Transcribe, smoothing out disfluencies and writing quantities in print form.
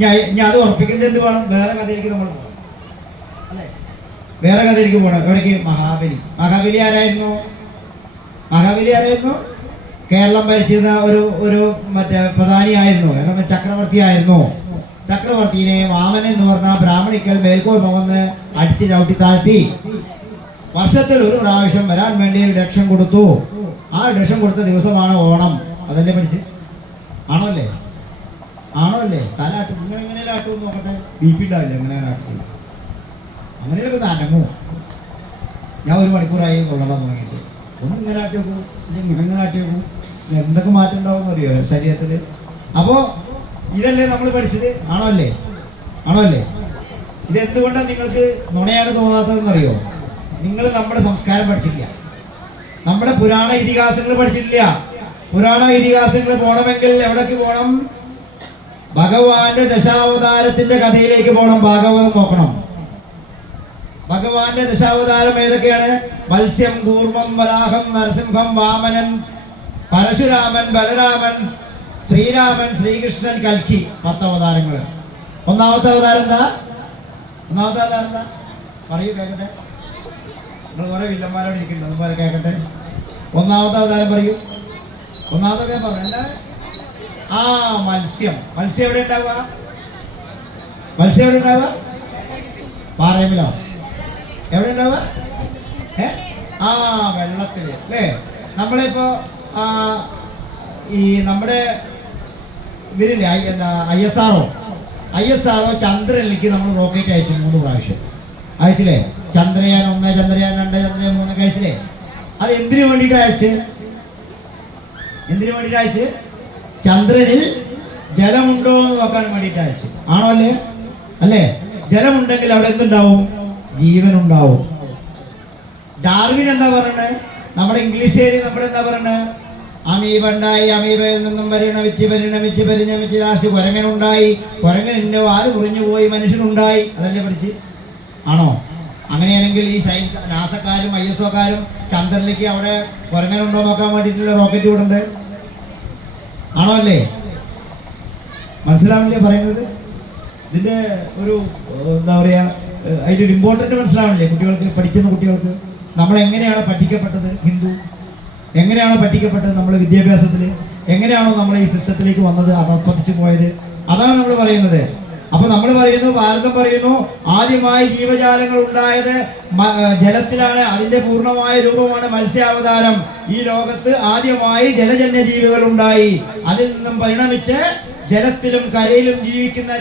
ഞാൻ അത് ഉറപ്പിക്കേണ്ടത് എന്ത് വേണം? വേറെ കഥയിലേക്ക് നമ്മൾ പോകണം അല്ലേ? വേറെ കഥയിലേക്ക് പോകണം. എവിടേക്ക്? മഹാബലി. മഹാബലി ആരായിരുന്നു? മഹാബലി ആരായിരുന്നു? കേരളം ഭരിച്ചിരുന്ന ഒരു മറ്റേ പ്രധാനിയായിരുന്നു, ചക്രവർത്തി ആയിരുന്നു. ചക്രവർത്തിനെ വാമനൻ എന്ന് പറഞ്ഞ ബ്രാഹ്മണിക്കൽ മേൽക്കോൽ മുഖന്ന് അടിച്ച് ചവിട്ടി താഴ്ത്തി വർഷത്തിൽ ഒരു പ്രാവശ്യം വരാൻ വേണ്ടി ലക്ഷം കൊടുത്തു. ആ ലക്ഷം കൊടുത്ത ദിവസമാണ് ഓണം. അതല്ലേ പഠിച്ച്? ആണോ അല്ലേ? ആണോ അല്ലേ? തലാട്ടും നിങ്ങൾ എങ്ങനെ ആട്ടും നോക്കട്ടെ. ബി പി ഉണ്ടാവില്ല എങ്ങനെ ആട്ടും. അങ്ങനെയൊക്കെ അനങ്ങും. ഞാൻ 1 മണിക്കൂറായി കൊള്ളണം തുടങ്ങിയിട്ട്. ഒന്നും ഇങ്ങനെ ആട്ടി വെക്കും, ഇങ്ങനെ ആട്ടി വെക്കും. എന്തൊക്കെ മാറ്റം ഉണ്ടാവും അറിയോ ശരീരത്തിൽ? അപ്പോൾ ഇതല്ലേ നമ്മൾ പഠിച്ചത്? ആണോ അല്ലേ? ആണോ അല്ലേ? ഇതെന്തുകൊണ്ടാണ് നിങ്ങൾക്ക് നുണയാണ് തോന്നാത്തതെന്നറിയോ? നിങ്ങൾ നമ്മുടെ സംസ്കാരം പഠിച്ചില്ല, നമ്മുടെ പുരാണ ഇതിഹാസങ്ങൾ പഠിച്ചിട്ടില്ല. പുരാണ ഇതിഹാസങ്ങൾ പോകണമെങ്കിൽ എവിടേക്ക് പോകണം? ഭഗവാന്റെ ദശാവതാരത്തിന്റെ കഥയിലേക്ക് പോകണം. ഭാഗവതം നോക്കണം. ഭഗവാന്റെ ദശാവതാരം ഏതൊക്കെയാണ്? മത്സ്യം, കൂർമ്മം, വരാഹം, നരസിംഹം, വാമനൻ, പരശുരാമൻ, ബലരാമൻ, ശ്രീരാമൻ, ശ്രീകൃഷ്ണൻ, കൽക്കി. 10 അവതാരങ്ങൾ. ഒന്നാമത്തെ അവതാരം എന്താ? ഒന്നാമത്തെ അവതാരം എന്താ? പറയൂ, കേൾക്കട്ടെ. നിങ്ങൾ കുറെ വില്ലന്മാരോട് ഇരിക്കുന്നുണ്ട്, അതുപോലെ കേൾക്കട്ടെ. ഒന്നാമത്തെ അവതാരം പറയൂ. ഒന്നാമത്തെ ഞാൻ പറഞ്ഞു എന്താ? ആ, മത്സ്യം. മത്സ്യം എവിടെ ഉണ്ടാവുക? മത്സ്യം എവിടെ ഉണ്ടാവുക? പാറയമിലോ? എവിടെ ഉണ്ടാവുക? ആ, വെള്ളത്തില് അല്ലേ? നമ്മളിപ്പോ ഈ നമ്മുടെ ഇവരില്ലേ ISRO ചന്ദ്രനിലേക്ക് നമ്മൾ റോക്കറ്റ് അയച്ചു 3 പ്രാവശ്യം. അയച്ചില്ലേ? ചന്ദ്രയാൻ 1, ചന്ദ്രയാൻ 2, ചന്ദ്രയാൻ 3 ഒക്കെ അയച്ചില്ലേ? അത് എന്തിനു വേണ്ടിയിട്ട് അയച്ച്? എന്തിനു വേണ്ടിയിട്ട് അയച്ച്? ചന്ദ്രനിൽ ജലമുണ്ടോ എന്ന് നോക്കാൻ വേണ്ടിയിട്ട് അയച്ചു. ആണോ അല്ലേ? അല്ലേ? ജലമുണ്ടെങ്കിൽ അവിടെ എന്തുണ്ടാവും? ജീവനുണ്ടാവും. ഡാർവിൻ എന്താ പറയണേ? നമ്മുടെ ഇംഗ്ലീഷുകാരി നമ്മളെന്താ പറയണേ? അമീബ ഉണ്ടായി, അമീബയിൽ നിന്നും പരിണമിച്ച് ലാസ്റ്റ് കുരങ്ങനുണ്ടായി, കുരങ്ങനിന്റെ വാല് മുറിഞ്ഞു പോയി, മനുഷ്യനുണ്ടായി. അതല്ലേ പഠിച്ച്? ആണോ? അങ്ങനെയാണെങ്കിൽ ഈ സയൻസ് നാസക്കാരും ISOക്കാരും ചന്ദ്രനിലേക്ക് അവിടെ കുരങ്ങനുണ്ടോ നോക്കാൻ വേണ്ടിയിട്ടുള്ള റോക്കറ്റ് വിടണ്ടേ? ആണോ അല്ലേ? മനസ്സിലാവില്ലേ പറയുന്നത്? ഇതിന്റെ ഒരു എന്താ പറയാ, അതിന്റെ ഒരു ഇമ്പോർട്ടൻറ്റ് മനസ്സിലാവില്ലേ കുട്ടികൾക്ക്? പഠിക്കുന്ന കുട്ടികൾക്ക് നമ്മൾ എങ്ങനെയാണ് പഠിക്കപ്പെട്ടത്? ഹിന്ദു എങ്ങനെയാണോ പഠിക്കപ്പെട്ടത്? നമ്മൾ വിദ്യാഭ്യാസത്തിൽ എങ്ങനെയാണോ നമ്മൾ ഈ സിസ്റ്റത്തിലേക്ക് വന്നത്, അതപ്പതിച്ചു പോയത്? അതാണ് നമ്മൾ പറയുന്നത്. അപ്പൊ നമ്മൾ പറയുന്നു, ഭാരതം പറയുന്നു, ആദ്യമായി ജീവജാലങ്ങൾ ഉണ്ടായത് ജലത്തിലാണ്. അതിന്റെ പൂർണ്ണമായ രൂപമാണ് മത്സ്യാവതാരം. ഈ ലോകത്ത് ആദ്യമായി ജലജന്യ ജീവികൾ ഉണ്ടായി. അതിൽ നിന്നും പരിണമിച്ച് ജലത്തിലും കരയിലും ജീവിക്കുന്ന